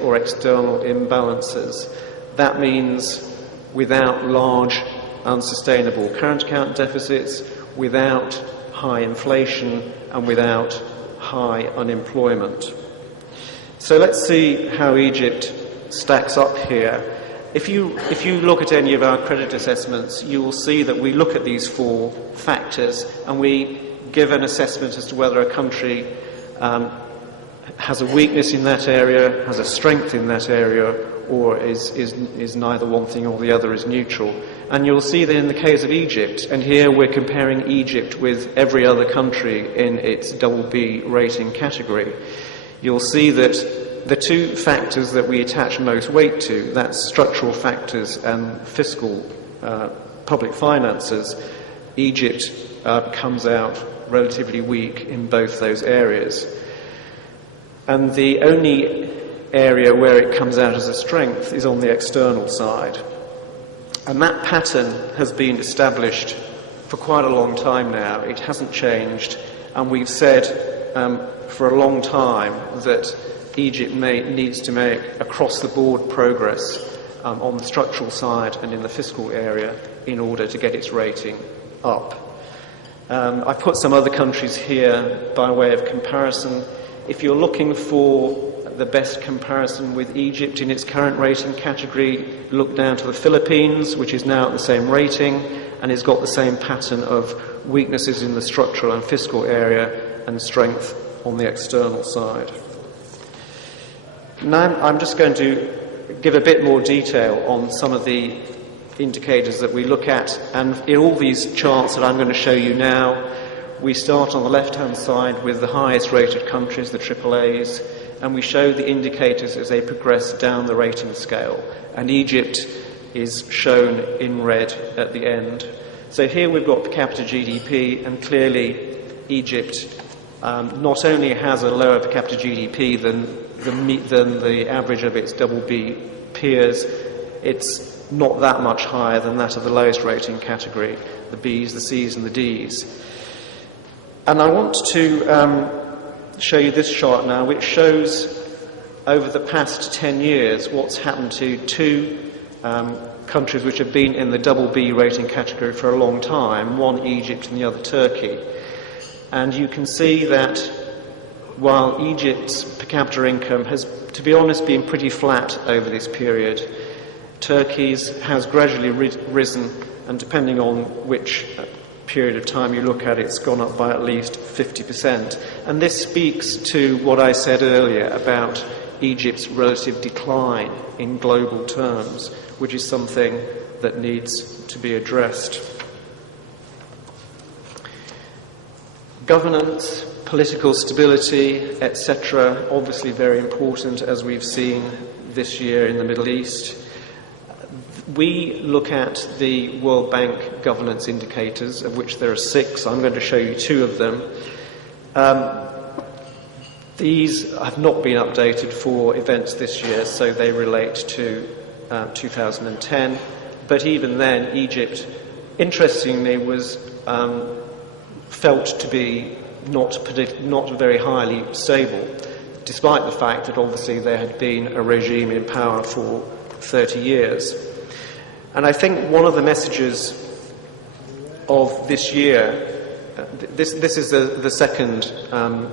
or external imbalances. That means without large unsustainable current account deficits, without high inflation, and without high unemployment. So let's see how Egypt stacks up here. If you look at any of our credit assessments, you will see that we look at these four factors and we give an assessment as to whether a country has a weakness in that area, has a strength in that area, or is neither one thing or the other, is neutral. And you'll see that in the case of Egypt, and here we're comparing Egypt with every other country in its BB rating category, you'll see that the two factors that we attach most weight to, that's structural factors and fiscal public finances, Egypt comes out relatively weak in both those areas. And the only area where it comes out as a strength is on the external side. And that pattern has been established for quite a long time now. It hasn't changed. And we've said for a long time that Egypt needs to make across-the-board progress on the structural side and in the fiscal area in order to get its rating up. I've put some other countries here by way of comparison. If you're looking for the best comparison with Egypt in its current rating category, look down to the Philippines, which is now at the same rating and has got the same pattern of weaknesses in the structural and fiscal area and strength on the external side. Now I'm just going to give a bit more detail on some of the indicators that we look at, and in all these charts that I'm going to show you now, we start on the left-hand side with the highest rated countries, the AAAs, and we show the indicators as they progress down the rating scale, and Egypt is shown in red at the end. So here we've got per capita GDP, and clearly Egypt not only has a lower per capita GDP than the average of its BB peers, it's not that much higher than that of the lowest rating category, the Bs, the Cs and the Ds. And I want to show you this chart now, which shows over the past 10 years what's happened to two countries which have been in the BB rating category for a long time, one Egypt and the other Turkey. And you can see that while Egypt's per capita income has, to be honest, been pretty flat over this period, Turkey's has gradually risen, and depending on which period of time you look at, it's gone up by at least 50%. And this speaks to what I said earlier about Egypt's relative decline in global terms, which is something that needs to be addressed. Governance, political stability, etc., obviously very important, as we've seen this year in the Middle East. We look at the World Bank governance indicators, of which there are 6. I'm going to show you 2 of them. These have not been updated for events this year, so they relate to 2010. But even then, Egypt, interestingly, was felt to be not very highly stable, despite the fact that obviously there had been a regime in power for 30 years. And I think one of the messages of this year, this is the second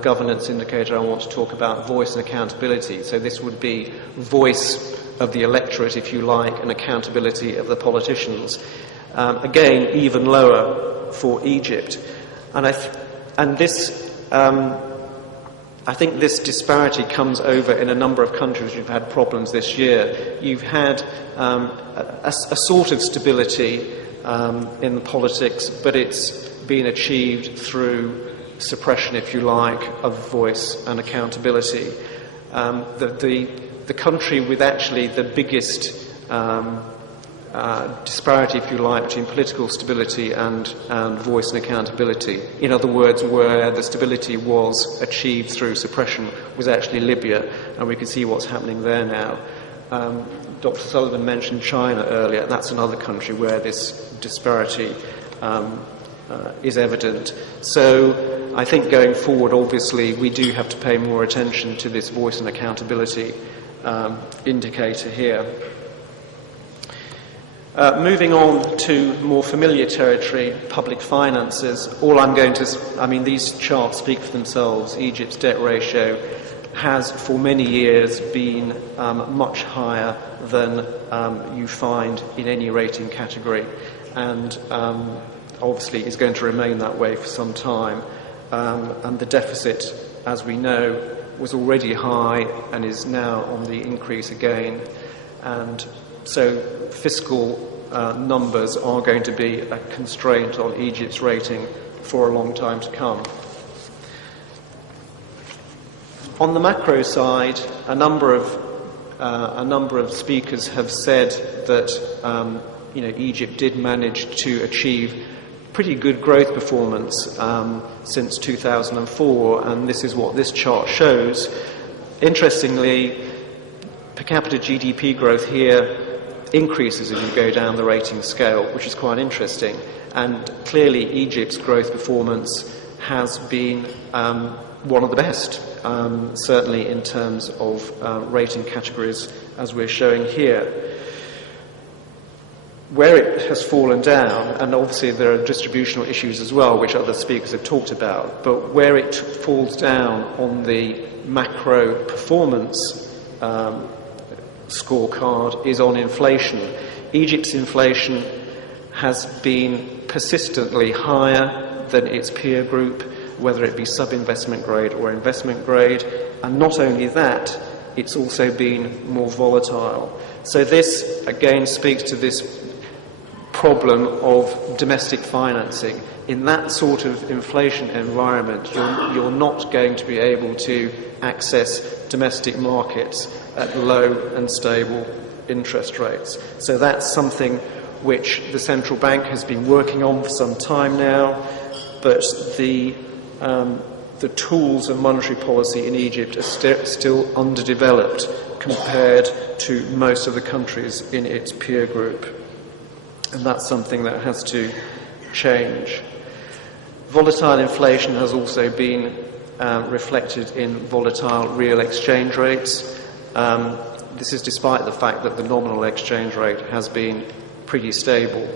governance indicator I want to talk about, voice and accountability. So this would be voice of the electorate, if you like, and accountability of the politicians. Again, even lower for Egypt. And I think this disparity comes over in a number of countries who've had problems this year. You've had a sort of stability in the politics, but it's been achieved through suppression, if you like, of voice and accountability. The country with actually the biggest disparity, if you like, between political stability and voice and accountability, in other words, where the stability was achieved through suppression, was actually Libya, and we can see what's happening there now. Dr. Sullivan mentioned China earlier. That's another country where this disparity is evident. So I think going forward, obviously, we do have to pay more attention to this voice and accountability indicator here. Moving on to more familiar territory, public finances, these charts speak for themselves. Egypt's debt ratio has for many years been much higher than you find in any rating category, and obviously is going to remain that way for some time. And the deficit, as we know, was already high and is now on the increase again. And so fiscal numbers are going to be a constraint on Egypt's rating for a long time to come. On the macro side, a number of speakers have said that Egypt did manage to achieve pretty good growth performance since 2004, and this is what this chart shows. Interestingly, per capita GDP growth here increases as you go down the rating scale, which is quite interesting. And clearly, Egypt's growth performance has been one of the best, certainly in terms of rating categories, as we're showing here. Where it has fallen down, and obviously there are distributional issues as well, which other speakers have talked about, but where it falls down on the macro performance scorecard is on inflation. Egypt's inflation has been persistently higher than its peer group, whether it be sub-investment grade or investment grade, and not only that, it's also been more volatile. So this again speaks to this problem of domestic financing. In that sort of inflation environment, you're not going to be able to access domestic markets at low and stable interest rates. So that's something which the central bank has been working on for some time now, but the tools of monetary policy in Egypt are still underdeveloped compared to most of the countries in its peer group. And that's something that has to change. Volatile inflation has also been reflected in volatile real exchange rates. This is despite the fact that the nominal exchange rate has been pretty stable.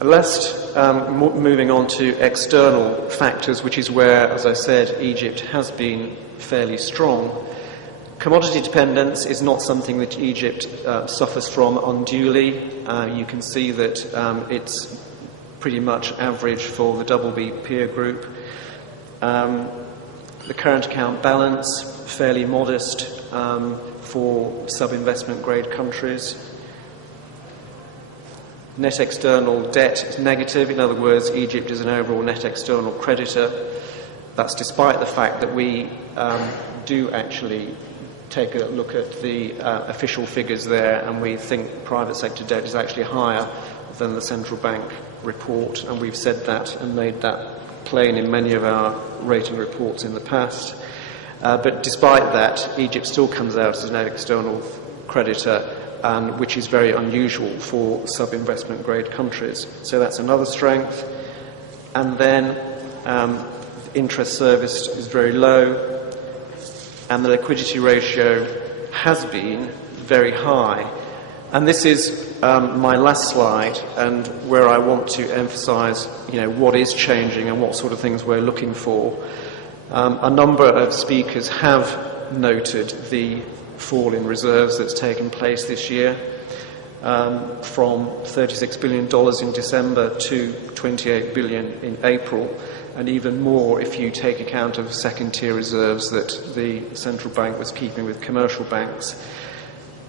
Moving on to external factors, which is where, as I said, Egypt has been fairly strong. Commodity dependence is not something that Egypt suffers from unduly. You can see that it's pretty much average for the BB peer group. The current account balance, fairly modest for sub-investment grade countries. Net external debt is negative. In other words, Egypt is an overall net external creditor. That's despite the fact that we do actually take a look at the official figures there, and we think private sector debt is actually higher than the central bank report, and we've said that and made that plain in many of our rating reports in the past. But despite that, Egypt still comes out as a net external creditor, which is very unusual for sub-investment grade countries. So that's another strength. And then interest serviced is very low, and the liquidity ratio has been very high. And this is my last slide, and where I want to emphasise, what is changing and what sort of things we're looking for. A number of speakers have noted the fall in reserves that's taken place this year, from $36 billion in December to $28 billion in April, and even more if you take account of second-tier reserves that the central bank was keeping with commercial banks.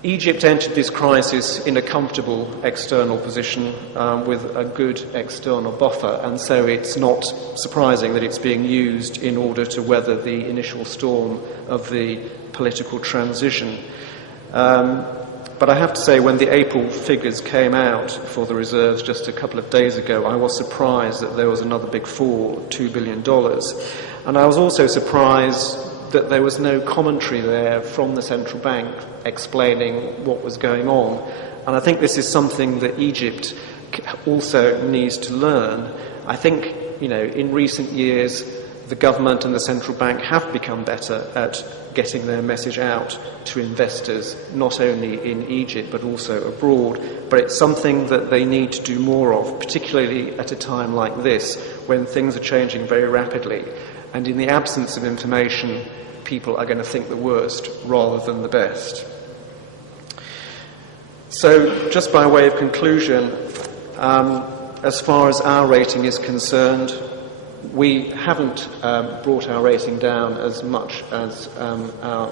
Egypt entered this crisis in a comfortable external position with a good external buffer, and so it's not surprising that it's being used in order to weather the initial storm of the political transition. But I have to say, when the April figures came out for the reserves just a couple of days ago, I was surprised that there was another big fall, $2 billion. And I was also surprised that there was no commentary there from the central bank explaining what was going on. And I think this is something that Egypt also needs to learn. I think, in recent years, the government and the central bank have become better at getting their message out to investors, not only in Egypt but also abroad. But it's something that they need to do more of, particularly at a time like this, when things are changing very rapidly. And in the absence of information, people are going to think the worst rather than the best. So, just by way of conclusion, as far as our rating is concerned, we haven't brought our rating down as much as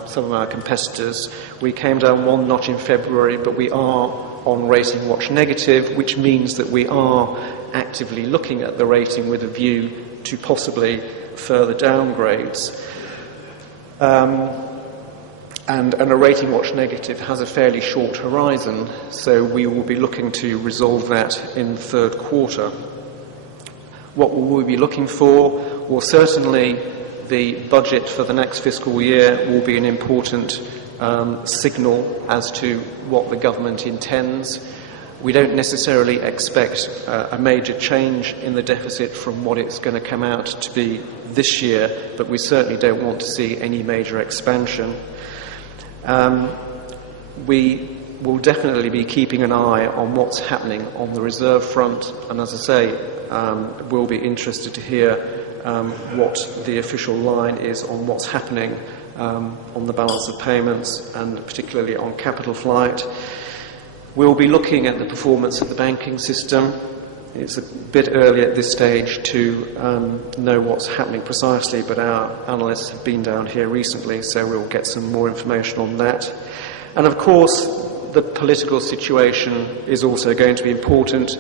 some of our competitors. We came down one notch in February, but we are on rating watch negative, which means that we are actively looking at the rating with a view to possibly further downgrades. And a rating watch negative has a fairly short horizon, so we will be looking to resolve that in the third quarter. What will we be looking for? Well, certainly the budget for the next fiscal year will be an important signal as to what the government intends. We don't necessarily expect a major change in the deficit from what it's going to come out to be this year, but we certainly don't want to see any major expansion. We will definitely be keeping an eye on what's happening on the reserve front, and as I say, we'll be interested to hear what the official line is on what's happening on the balance of payments and particularly on capital flight. We'll be looking at the performance of the banking system. It's a bit early at this stage to know what's happening precisely, but our analysts have been down here recently, so we'll get some more information on that. And of course, the political situation is also going to be important.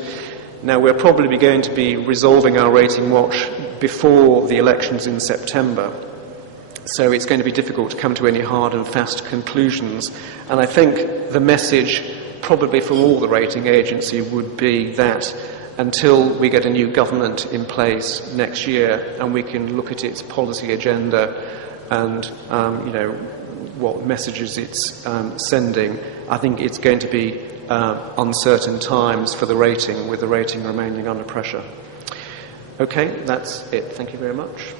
Now, we're probably going to be resolving our rating watch before the elections in September, so it's going to be difficult to come to any hard and fast conclusions. And I think the message, probably from all the rating agencies, would be that until we get a new government in place next year and we can look at its policy agenda and what messages it's sending, I think it's going to be uncertain times for the rating, with the rating remaining under pressure. Okay, that's it. Thank you very much.